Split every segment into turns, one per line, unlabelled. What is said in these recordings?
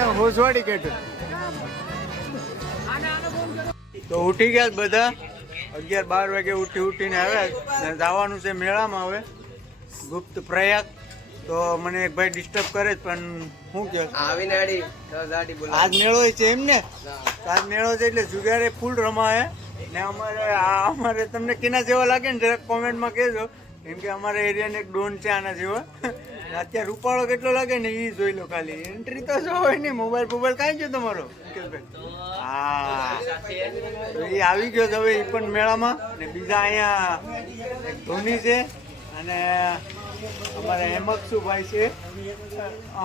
ને હોસવાડી કેટું તો ઉઠી ગયા બધા. અગિયાર બાર વાગે ઉઠી ઉઠીને આવ્યા. ને જવાનું છે મેળામાં હવે. ગુપ્ત પ્રયાગ. તો મને એક ભાઈ ડિસ્ટર્બ કરે પણ શું
આવીને
આજ મેળો છે એમ ને? આજ મેળો છે એટલે જુગારે ફૂલ રમાય. ને અમારે આ અમારે તમને કેના જેવા લાગે ને જરાક કોમેન્ટમાં કહેજો. કેમ કે અમારા એરિયાને એક ડોન છે આના જેવો. અત્યારે રૂપાળો કેટલો લાગે ને એ જોઈ લો ખાલી. એન્ટ્રી તો જો હોય ને મોબાઈલ મોબાઈલ કાંઈ છે તમારો? હા. તો એ આવી ગયો છે હવે એ પણ મેળામાં. ને બીજા અહીંયા ધોની છે અને અમારા હેમક્ષુભાઈ છે.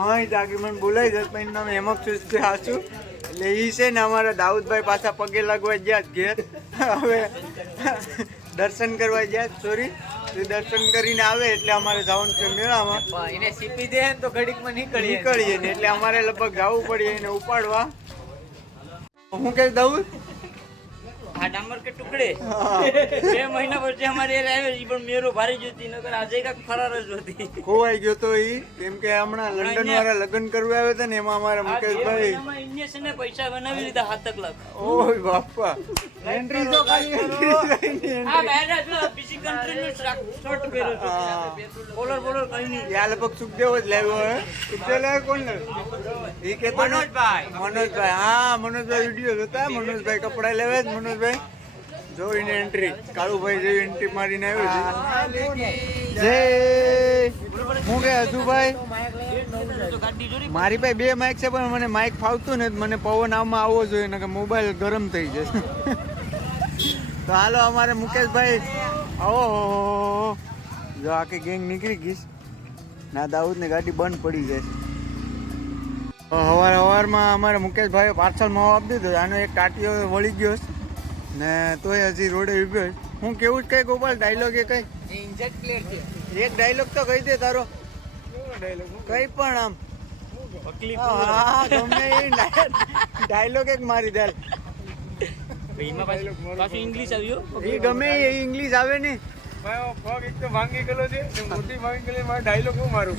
અહીં જાગી બોલાવી છે પણ નામ હેમક્ષુ છે સાચું. એટલે એ છે ને અમારા દાઉદભાઈ પાછા પગે લાગવા ગયા જ ઘેર. હવે દર્શન કરવા ગયા સોરી દર્શન કરીને આવે એટલે અમારે જવાનું છે મેળામાં.
એને સીપી દે તો ઘડીકમાં નીકળી
નીકળીએ ને એટલે અમારે લગભગ જવું પડે એને ઉપાડવા. હું કે દઉં?
આ ડામર કે ટુકડે? બે મહિના પછી અમારે એ આવ્યો ઈ પણ મેરો ભારી જોતી નકર આજે કાક ફરાર જ હતી.
ખોવાઈ ગયો તો ઈ. કેમ કે હમણાં લંડન વાળા લગ્ન કરવા આવ્યા હતા ને એમાં અમારા મુકેશભાઈ
ઇન્ડિયસ ને પૈસા બનાવી લીધા સાતક લાખ.
ઓય બાપા. એન્ટ્રી તો ખાલી એન્ટ્રી
આ. બેડા જો બીજી બોલર કઈ નહીં.
યા લગભગ સુખદેવ જ હે? સુખદેવ કોણ કેતો
મનોજભાઈ.
મનોજભાઈ. હા મનોજભાઈ વીડિયો જોતા મનોજભાઈ કપડા લેવા જ મનોજભાઈ. જોઈને એન્ટ્રી કાળુભાઈ જેવી એન્ટ્રી મારીને આવ્યો છે. જય. હું કે હજુભાઈ? મારી પાસે બે માઇક છે પણ મને માઇક ફાવતું ને મને પવન આમાં આવવો જોઈએ ને કે મોબાઈલ ગરમ થઈ જશે. તો હાલો અમારે મુકેશભાઈ આવો જો આખી ગેંગ નીકળી ગઈ ના દાઉદ ને ગાડી બંધ પડી જાય તો હવાર હવારમાં અમારે મુકેશભાઈએ પાર્સલ માવો આપી દીધો આનો એક કાટીઓ વળી ગયો છે. ને તોય હજી રોડે ઉભ્યો. હું કેવું જ કઈ ગોપાલ ડાયલોગ એ કઈ એક ડાયલોગ તો કહી દે તારો. કઈ પણ આમ. હા ગમે એ ડાયલોગ. એક મારી દે
એમાં પાછું પાછું ઇંગ્લિશ આવ્યું
એ ગમે એ ઇંગ્લિશ આવે ને.
પગ એક તો ભાંગી ગયેલો છે ને મોટી ગયેલી મારો ડાયલોગ હું મારું?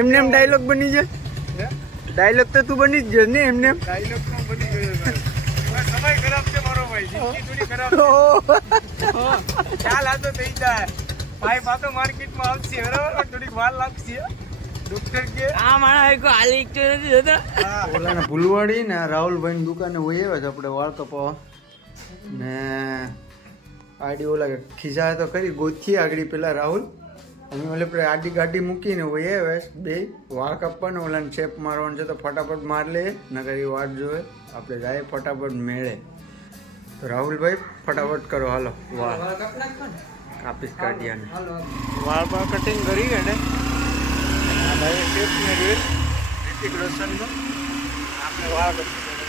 એમને એમ ડાયલોગ બની જાય? ડાયલોગ તો તું બની જ ને એમને
ડાયલોગ તો બની ગયો છે સમય ખરાબ છે મારો ભાઈ થોડી ખરાબ. છે. ચાલ આ તો થઈ જાય. ભાઈ પાતો માર્કેટમાં આવશે બરાબર? થોડીક વાર લાગશે
ભૂલવાડી ને રાહુલભાઈ ની દુકાને હોય છે આપણે વાળ કપાવા ને આડી ઓલા ખીજા તો કરી ગોથી આગળ પેલા રાહુલ. અમે ઓલે પેલા આડી ગાડી મૂકીને હોય છે. બે વાળ કાપવાનો ઓલાને શેપ મારવાનો છે તો ફટાફટ માર લે ન કરી વાટ જોવે આપણે જાય ફટાફટ મેળે. તો રાહુલભાઈ ફટાફટ કરો હાલો વાળ. કાપીશ કાઢ્યા વાળ પર કટિંગ કરી ગયા આ ભાઈ રીલ રોશનનો આપણે કટિંગ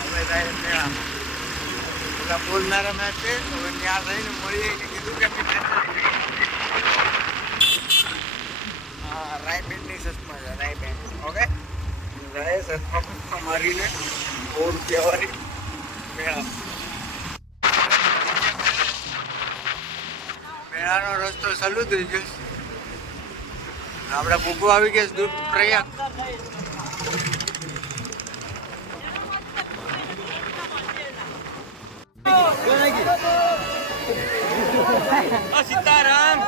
હવે જાય મેળામાં પેલા બોલનારા મેચ છે હવે ત્યાં રહીને મળીએ એને કીધું કે રાયબેનની સસમા છે રાયબેન ઓકે રાય સસ્મા મારીને સો રૂપિયા મેળા મેળાનો રસ્તો ચાલુ થઈ ગયો છે. આપણા ભૂગો આવી ગયા છે દૂધ પ્રયાગ
ઓ સીતારામ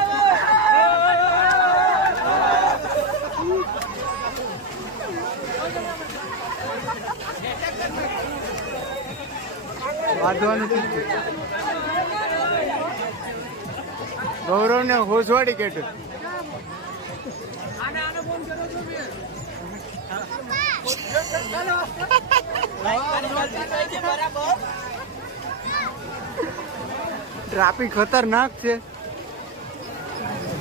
બાંધવાનું છે ગૌરવ ને હોસવાડી કેટું ટ્રાફિક ખતરનાક છે.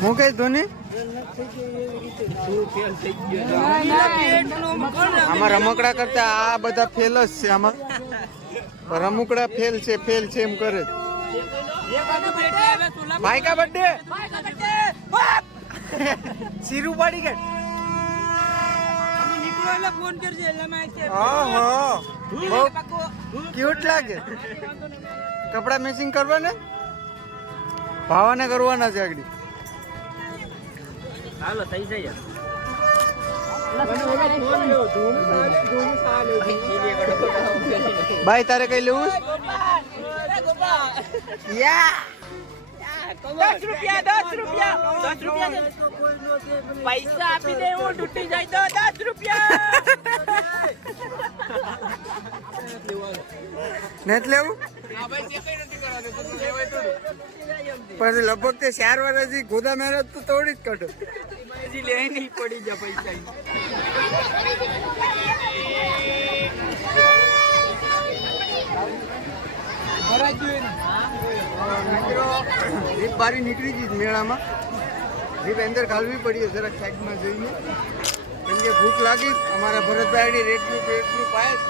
હું કઈ ધોની? આમાં રમકડા કરતા આ બધા ફેલ જ છે આમાં. રમકડા ફેલ છે ફેલ છે એમ કરે. ભાઈ કા બર્થડે! સીરું પાડી કે?
ફોન કરજે એટલે મેં
હા હા. બહુ ક્યુટ લાગે. કપડા મેચિંગ કરવાના? ભાવાને કરવાના છે આગળ.
હાલો થઈ જાય.
ભાઈ તારે કઈ લેવું યા!
દસ રૂપિયા દસ રૂપિયા દસ રૂપિયા પૈસા આપી દે હું તૂટી જાય તો દસ રૂપિયા.
નથી લેવું? પણ લગભગ તે ચાર વર્ષથી ગોદા મહેનત તો તોડી જ કાઢો.
લે નહીં પડી જા પૈસા
મિત્રો જીપ બારી નીકળી ગઈ મેળામાં. જીપ અંદર ખાલવી પડી જરાક સાઈડમાં જઈને. કેમ કે ભૂખ લાગી અમારા ભરતભાઈ રેટનું પેટનું પાયસ.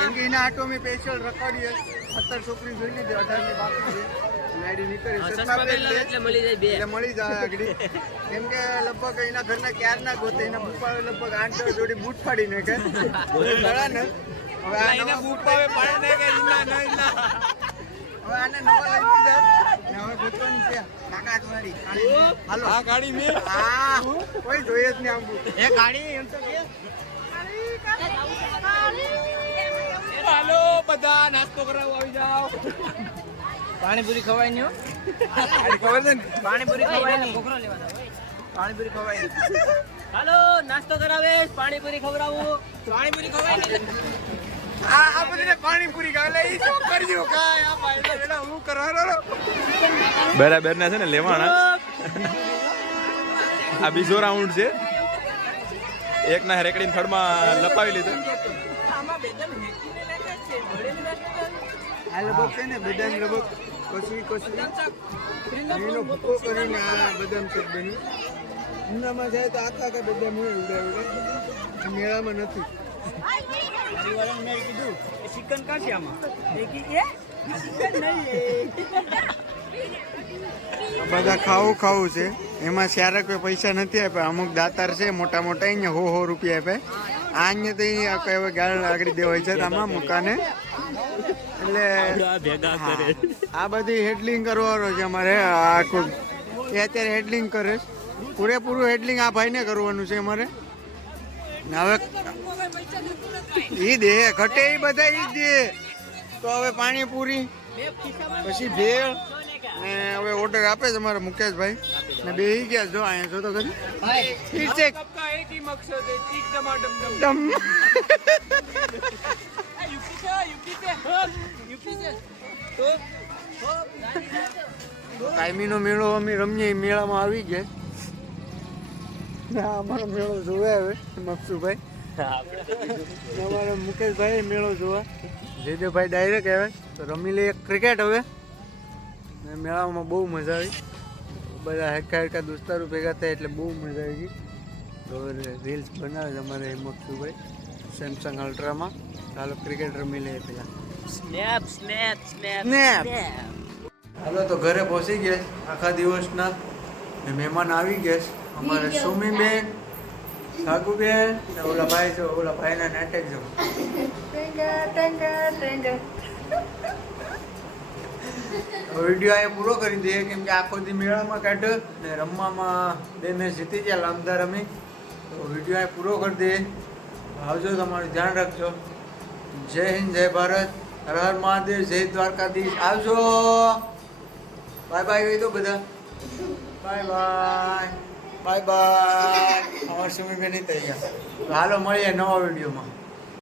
કેમ કે એના આટો મેં સ્પેશિયલ રખાડી સત્તર છોકરી જોઈ લીધી અઢારની બાકી છે.
એટલે મળી જાય
આગળ. કેમ કે લગભગ એના ઘરના ક્યારના ગોતે એના પપ્પા લગભગ આઠ દસ જોડી બૂટ ફાડી નાખે ગળા ને હવે આ બૂટ પાવે પાડે કે ના ને.
બધા નાસ્તો કરાવવા આવી જાઓ.
પાણીપુરી ખવાય નહીં
ખબર છે ને
પાણીપુરી ખવાય નહીં. પાણીપુરી ખવાય હાલો નાસ્તો કરાવે પાણીપુરી ખવડાવું. પાણીપુરી ખવાય નહીં.
આ આ બધાને પાણીપુરી ખાવા લે ઈ શું કર્યું કાય આ ભાઈ પેલા હું કરવાનો
બરાબર ને છે ને લેવાના. આ બીજો રાઉન્ડ છે. એક ના રેકડીને થડમાં લપાવી લીધો.
છે.
આ લગભગ છે ને બદામ લગભગ કસરી કસરી એનો ભૂકો કરીને આ બદામ બન્યું. ઊંડામાં જાય તો આખા આખા બદામ હોય ઉડા ઉડા મેળામાં નથી.
પરિવારને મેં કીધું કે ચિકન કાઢશે આમાં? એ કી એ ચિકન નહીં
આ બધા ખાવું ખાવું છે. એમાં ચારક પૈસા નથી આપ્યા. અમુક દાતાર છે મોટા મોટા અહીંયા હો હો રૂપિયા આપે. આ અહીંયા તો અહીંયા કઈ ગાળ આગળ દેવાય છે આમાં મુકાને. એટલે આ બધી હેડલિંગ કરવાનો છે અમારે આ આખું. એ અત્યારે હેડલિંગ કરે પૂરેપૂરું હેડલિંગ આ ભાઈને કરવાનું છે અમારે. હવે ઈ દે ઘટે એ બધા ઈ દે તો હવે પાણીપુરી, પછી ભેળ હવે ઓર્ડર આપે છે અમારે મુકેશભાઈ. ને બે ગયા જો અહીંયા જો તો
કરી કાયમી
નો મેળો અમે રમીએ મેળામાં આવી ગયા. અમારો મેળો જોવે હવે મકસુભાઈ અમારો મુકેશભાઈ મેળો જોવા. જયદેવભાઈ ડાયરેક્ટ આવે તો રમી લઈએ ક્રિકેટ હવે. મેળામાં બહુ મજા આવી. બધા હેકા હેકા દોસ્તારો ભેગા થયા એટલે બહુ મજા આવી ગઈ. તો રીલ્સ બનાવે છે અમારે મકસુભાઈ સેમસંગ અલ્ટ્રામાં ચાલો ક્રિકેટ રમી લઈએ પેલા
સ્નેપ સ્નેપ સ્નેપ
સ્નેપ. હાલો તો ઘરે પહોંચી ગયા આખા દિવસના મહેમાન આવી ગયા અમારે સુમીબેન સાગુબેન ને ઓલા ભાઈ છે ઓલા ભાઈના નાટક જો. વીડિયો અહીંયા પૂરો કરી દઈએ કેમ કે આખો દી મેળામાં કાઢ્યો ને રમવામાં બે મેચ જીતી ગયા લાંબા રમી. તો વીડિયો અહીંયા પૂરો કરી દઈએ. આવજો તમારું ધ્યાન રાખજો. જય હિન્દ જય ભારત. હર હર મહાદેવ જય દ્વારકાધીશ. આવજો. બાય બાય કહી દો બધા. બાય બાય બાય બાય અમાર સુમી નહીં થઈ ગયા હાલો મળીએ નવા વિડીયોમાં.